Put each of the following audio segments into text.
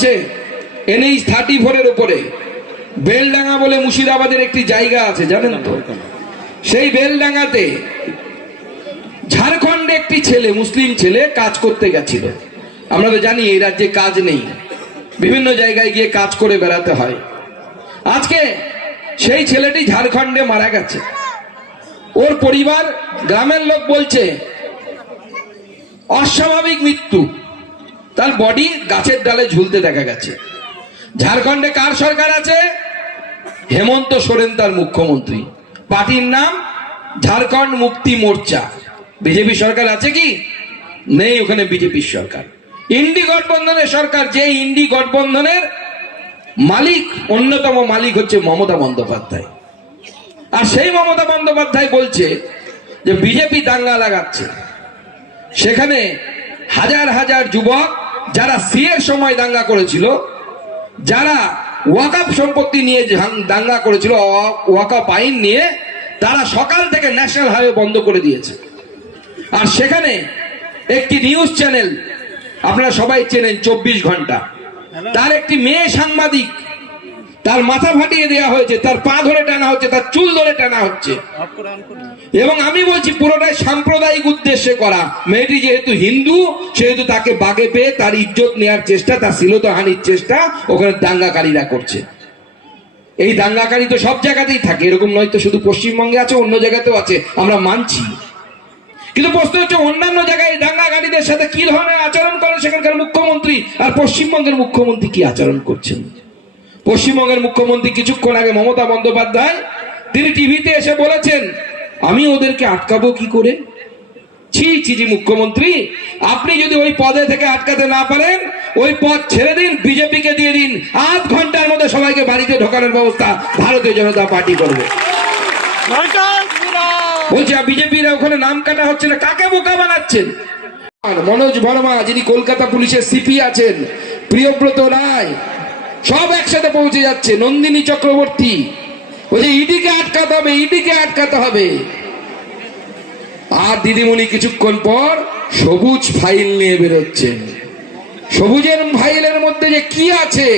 চলছে NH-34 উপরে বেলডাঙ্গা বলে মুর্শিদাবাদের একটি জায়গা আছে, জানেন তো? সেই বেলডাঙ্গাতে ঝাড়খণ্ডে একটি ছেলে, মুসলিম ছেলে, কাজ করতে গেছিল। আমরা তো জানি এই রাজ্যে কাজ নেই, বিভিন্ন জায়গায় গিয়ে কাজ করে বেড়াতে হয়। আজকে সেই ছেলেটি ঝাড়খণ্ডে মারা গেছে। ওর পরিবার, গ্রামের লোক বলছে অস্বাভাবিক মৃত্যু, তার বডি গাছের ডালে ঝুলতে দেখা গেছে। ঝাড়খণ্ডে কার সরকার আছে? হেমন্ত সোরেন তার মুখ্যমন্ত্রী। পার্টির নাম ঝাড়খণ্ড মুক্তি মোর্চা। বিজেপি সরকার আছে কি? নেই, ওখানে বিজেপির সরকার। ইন্ডি গঠবন্ধনের সরকার, যে ইন্ডি গঠবন্ধনের মালিক, অন্যতম মালিক হচ্ছে মমতা বন্দ্যোপাধ্যায়। আর সেই মমতা বন্দ্যোপাধ্যায় বলছে যে বিজেপি দাঙ্গা লাগাচ্ছে। সেখানে হাজার হাজার যুবক যারা সিএর সময় দাঙ্গা করেছিল, যারা ওয়াকফ সম্পত্তি নিয়ে দাঙ্গা করেছিল, ওয়াকফ আইন নিয়ে, তারা সকাল থেকে ন্যাশনাল হাইওয়ে বন্ধ করে দিয়েছে। আর সেখানে একটি নিউজ চ্যানেল আপনারা সবাই চেনেন, 24 ঘন্টা, তার একটি মেয়ে সাংবাদিক, তার মাথা ফাটিয়ে দেওয়া হয়েছে, তার পা ধরে টানা হচ্ছে, তার চুল ধরে টানা হচ্ছে। এবং আমি বলছি পুরোটাই সাম্প্রদায়িক উদ্দেশ্যে করা। মেয়েটি যেহেতু হিন্দু, সেহেতু তাকে বাগে পেয়ে তার ইজ্জত নেওয়ার চেষ্টা, তার শ্লীলতাহানির চেষ্টা ওখানে দাঙ্গাকারীরা করছে। এই দাঙ্গাকারী তো সব জায়গাতেই থাকে, এরকম নয় তো শুধু পশ্চিমবঙ্গে আছে, অন্য জায়গাতেও আছে, আমরা মানছি। কিন্তু প্রশ্ন হচ্ছে অন্যান্য জায়গায় দাঙ্গাকারীদের সাথে কি ধরনের আচরণ করে সেখানকার মুখ্যমন্ত্রী, আর পশ্চিমবঙ্গের মুখ্যমন্ত্রী কি আচরণ করছেন? পশ্চিমবঙ্গের মুখ্যমন্ত্রী কিছুক্ষণ আগে মমতা বন্দ্যোপাধ্যায় তিনি টিভিতে এসে বলেছেন, আমি ওদেরকে আটকাবো কি করে? ছি ছি জি মুখ্যমন্ত্রী, আপনি যদি ওই পদে থেকে আটকাতে না পারেন, ওই পদ ছেড়ে দিন, বিজেপিকে দিয়ে দিন, 8 ঘন্টার মধ্যে সবাইকে বাড়িতে ঢোকানোর ব্যবস্থা ভারতীয় জনতা পার্টি করবে। বলছে বিজেপিরা ওখানে নাম কাটা হচ্ছে না, কাকে বোকা বানাচ্ছেন? মনোজ ভার্মা, যিনি কলকাতা পুলিশের সিপি আছেন, প্রিয়ব্রত রায়, সব একসাথে পৌঁছে যাচ্ছে। নন্দিনী চক্রবর্তী বলছে ইডিকে আটকাতে হবে, ইডিকে আটকাতে হবে। আর দিদিমণি কিছুক্ষণ পর সবুজ ফাইল নিয়ে বেরোচ্ছেন। সবুজের ফাইলের মধ্যে যে কি আছে,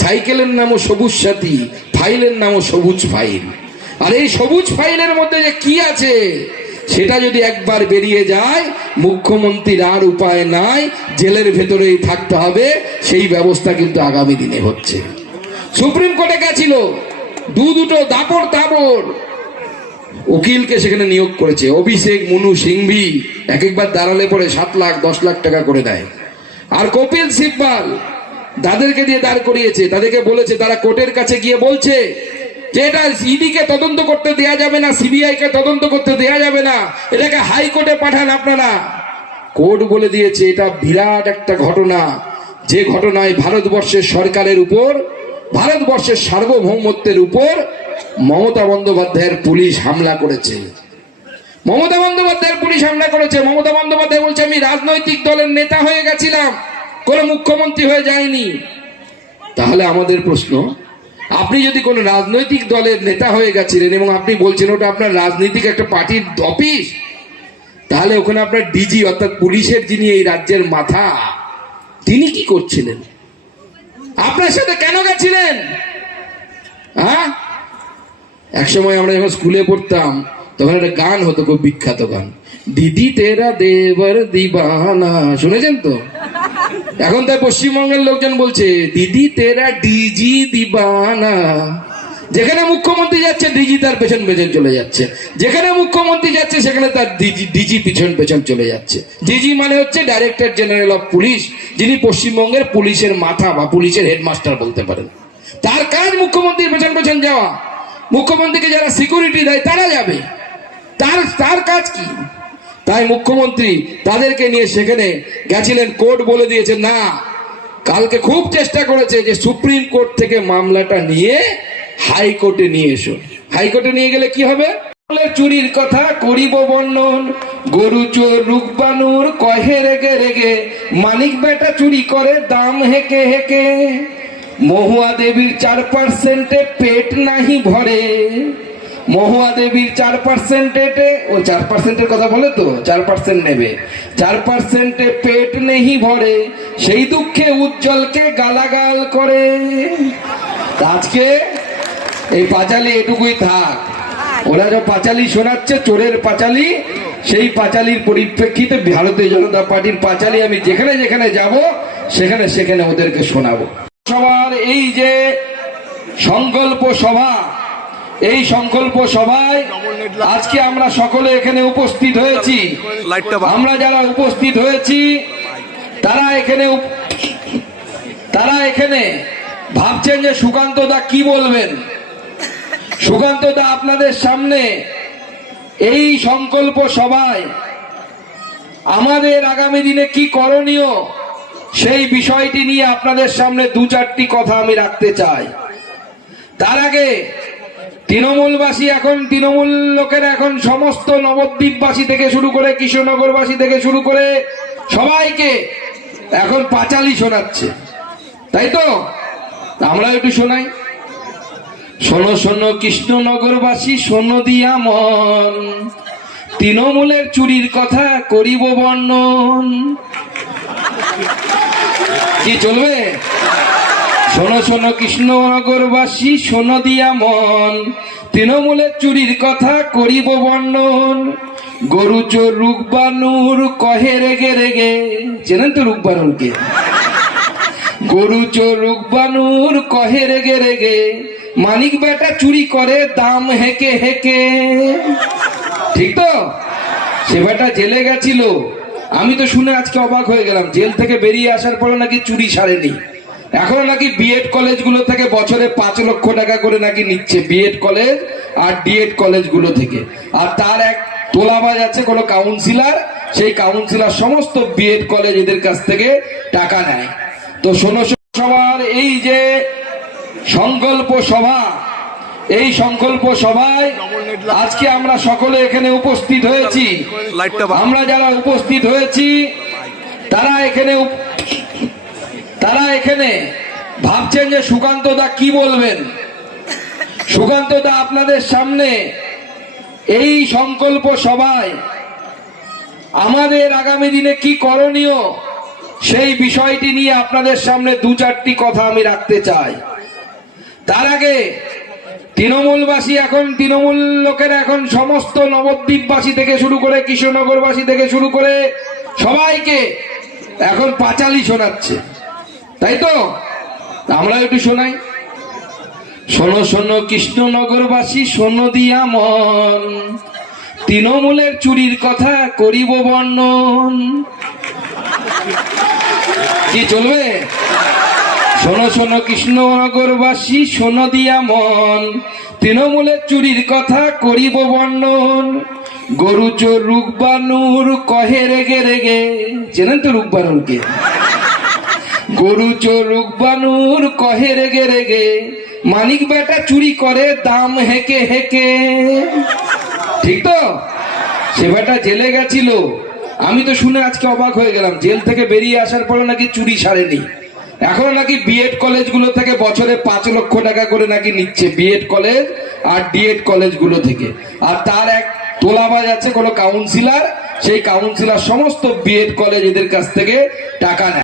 সাইকেলের নামও সবুজ সাথী, ফাইলের নামও সবুজ ফাইল। আর এই সবুজ ফাইলের মধ্যে যে কি আছে সেটা যদি একবার বেরিয়ে যায়, মুখ্যমন্ত্রীর আর উপায় নাই, জেলের ভেতরেই থাকতে হবে। সেই ব্যবস্থা কিন্তু আগামী দিনে হচ্ছে। সুপ্রিম কোর্টে গেছিল, দুটো দাপড় তাপড় উকিলকে সেখানে নিয়োগ করেছে। অভিষেক মনু সিংভি এক একবার দাঁড়ালে পরে 7 লাখ 10 লাখ টাকা করে দেয়। আর কপিল সিব্বাল তাদেরকে দিয়ে দাঁড় করিয়েছে, তাদেরকে বলেছে, তারা কোর্টের কাছে গিয়ে বলছে যে এটা ইডিকে তদন্ত করতে দেয়া যাবে না, সিবিআই কে তদন্ত করতে দেয়া যাবে না, এটাকে হাইকোর্টে পাঠান আপনারা। কোর্ট বলে দিয়েছে এটা বিরাট একটা ঘটনা, যে ঘটনায় ভারতবর্ষের সরকারের উপর, ভারতবর্ষের সার্বভৌমত্বের উপর মমতা বন্দ্যোপাধ্যায়ের পুলিশ হামলা করেছে। মমতা বন্দ্যোপাধ্যায়ের পুলিশ হামলা করেছে। মমতা বন্দ্যোপাধ্যায় বলছে আমি রাজনৈতিক দলের নেতা হয়ে গেছিলাম, কোন মুখ্যমন্ত্রী হয়ে যায়নি। তাহলে আমাদের প্রশ্ন, আপনি যদি কোন রাজনৈতিক দলের নেতা হয়ে গেছিলেন এবং আপনি বলছেন ওটা আপনার রাজনৈতিক একটা পার্টির অফিস, তাহলে ওখানে আপনার ডিজি অর্থাৎ পুলিশের যিনি এই রাজ্যের মাথা, তিনি কি করছিলেন? আপনার সাথে কেন গেছিলেন? হ্যাঁ, একসময় আমরা যখন স্কুলে পড়তাম তখন একটা গান হতো, খুব বিখ্যাত গান, দিদি তেরা দেবর দিবানা, শুনেছেন তো? এখন তাই পশ্চিমবঙ্গের লোকজন বলছে দিদি তেরা ডিজি দিবানা। যেখানে মুখ্যমন্ত্রী যাচ্ছে ডিজি তার পেছন পেছন চলে যাচ্ছে, যেখানে মুখ্যমন্ত্রী যাচ্ছে সেখানে তার ডিজি পিছন পেছন চলে যাচ্ছে। ডিজি মানে হচ্ছে ডাইরেক্টর জেনারেল অফ পুলিশ, যিনি পশ্চিমবঙ্গের পুলিশের মাথা বা পুলিশের হেডমাস্টার বলতে পারেন। তার কাজ মুখ্যমন্ত্রীর পেছন পেছন যাওয়া। মুখ্যমন্ত্রীকে যারা সিকিউরিটি দেয় তারা যাবে, তার কাজ কি? তাই মুখ্যমন্ত্রী তাদেরকে নিয়ে সেখানে গেছিলেন। কোর্ট বলে দিয়েছে না, কালকে খুব চেষ্টা করেছে যে সুপ্রিম কোর্ট থেকে মামলাটা নিয়ে হাইকোর্টে নিয়ে এসো। হাইকোর্টে নিয়ে গেলে কি হবে? চুরির কথা করিব বর্ণন, গরু চোর রুকবানুর কহে রেগে রেগে, মানিক বেটা চুরি করে দাম হেকে হেকে, মহুয়া দেবীর 4% পেট নাহি ভরে, মহুয়া দেবীর 4% ও 4%-এর কথা বলে তো 4% নেবে, 4%-এ পেট নেহি ভরে, সেই দুঃখে উজ্জ্বলকে গালাগাল করে। আজকে এই পাঁচালি এটুকুই থাক। ওরা যে পাঁচালি শোনাচ্ছে চোরের পাঁচালি, সেই পাঁচালির পরিপ্রেক্ষিতে ভারতীয় জনতা পার্টির পাঁচালি আমি যেখানে যেখানে যাব সেখানে সেখানে ওদেরকে শোনাবো। সবার এই যে সংকল্প সভা, এই সংকল্প সভায় আজকে আমরা সকলে এখানে উপস্থিত হয়েছি। আমরা যারা উপস্থিত হয়েছি তারা এখানে ভাবছেন যে সুকান্ত দা কি বলবেন। সুকান্ত দা আপনাদের সামনে এই সংকল্প সভায় আমাদের আগামী দিনে কি করণীয় সেই বিষয়টি নিয়ে আপনাদের সামনে দু চারটি কথা আমি রাখতে চাই। তার আগে তৃণমূলবাসী এখন তৃণমূল লোকেরা এখন সমস্ত নবদ্বীপবাসী থেকে শুরু করে কৃষ্ণনগরবাসী থেকে শুরু করে সবাইকে এখন পাঁচালি শোনাচ্ছে, তাই তো? আমরা একটু শোনাই। শোনো শোনো কৃষ্ণনগরবাসী শোনো দিয়া মন, তৃণমূলের চুরির কথা করিব বর্ণন। কি চলবে? শোনো শোনো কৃষ্ণনগরবাসী শোনো দিয়া মন, তৃণমূলের চুরির কথা করিব বর্ণন। গরু চোর রুকবানুর কহে রেগে রেগে, চেনেন তো রুকবানুরকে? গরু চোর রুকবানুর কহে রেগে রেগে, মানিক বেটা চুরি করে দাম হেকে হেকে। ঠিক তো? সে বেটা জেলে গেছিল, আমি তো শুনে আজকে অবাক হয়ে গেলাম। জেল থেকে বেরিয়ে আসার পরে নাকি চুরি সারেনি, এখন নাকি বিএড কলেজগুলো থেকে বছরে 5 লক্ষ টাকা করে নাকি নিচ্ছে, বিএড কলেজ আর ডিএড কলেজগুলো থেকে। আর তার এক তোলাবাজ আছে কোনো কাউন্সিলর, সেই কাউন্সিলর সমস্ত বিএড কলেজ এদের কাছ থেকে টাকা নেয়। তো শোনো সবার এই যে সংকল্প সভা, এই সংকল্প সভায় আজকে আমরা সকলে এখানে উপস্থিত হয়েছি। আমরা যারা উপস্থিত হয়েছি তারা এখানে ভাবছেন যে সুকান্ত দা কি বলবেন। সুকান্ত দা আপনাদের সামনে এই সংকল্প সভায় আমাদের আগামী দিনে কি করণীয় সেই বিষয়টি নিয়ে আপনাদের সামনে দু চারটি কথা আমি রাখতে চাই। তার আগে তৃণমূলবাসী এখন তৃণমূল লোকেরা এখন সমস্ত নবদ্বীপবাসী থেকে শুরু করে কৃষ্ণনগরবাসী থেকে শুরু করে সবাইকে এখন পাঁচালি শোনাচ্ছে, তাই তো? আমরা একটু শোনাই। শোনো শোনো কৃষ্ণনগরবাসী শোনো দিয়া মন, তৃণমূলের চুরির কথা করিব বর্ণন। কি চলবে? শোনো শোনো কৃষ্ণনগরবাসী শোনো দিয়া মন, তৃণমূলের চুরির কথা করিব বর্ণন। গরু চোর রুকবানুর কহে রেগে রেগে, চেনেন তো রুকবানুরকে? গরু চোর রুকবানুর কহে রেগে রেগে, মানিক বেটা চুরি করে দাম হেকে হেকে। ঠিক তো? সে বেটা জেলে গেছিল, আমি তো শুনে আজকে অবাক হয়ে গেলাম। জেল থেকে বেরিয়ে আসার পরে নাকি চুরি সারেনি, এখন নাকি বিএড কলেজগুলো থেকে বছরে 5 লক্ষ টাকা করে নাকি নিচ্ছে, বিএড কলেজ আর ডিএড কলেজগুলো থেকে। আর তার এক তোলাবাজ আছে কোনো কাউন্সিলর, সেই কাউন্সিলর সমস্ত বিএড কলেজ এদের কাছ থেকে টাকা নেয়।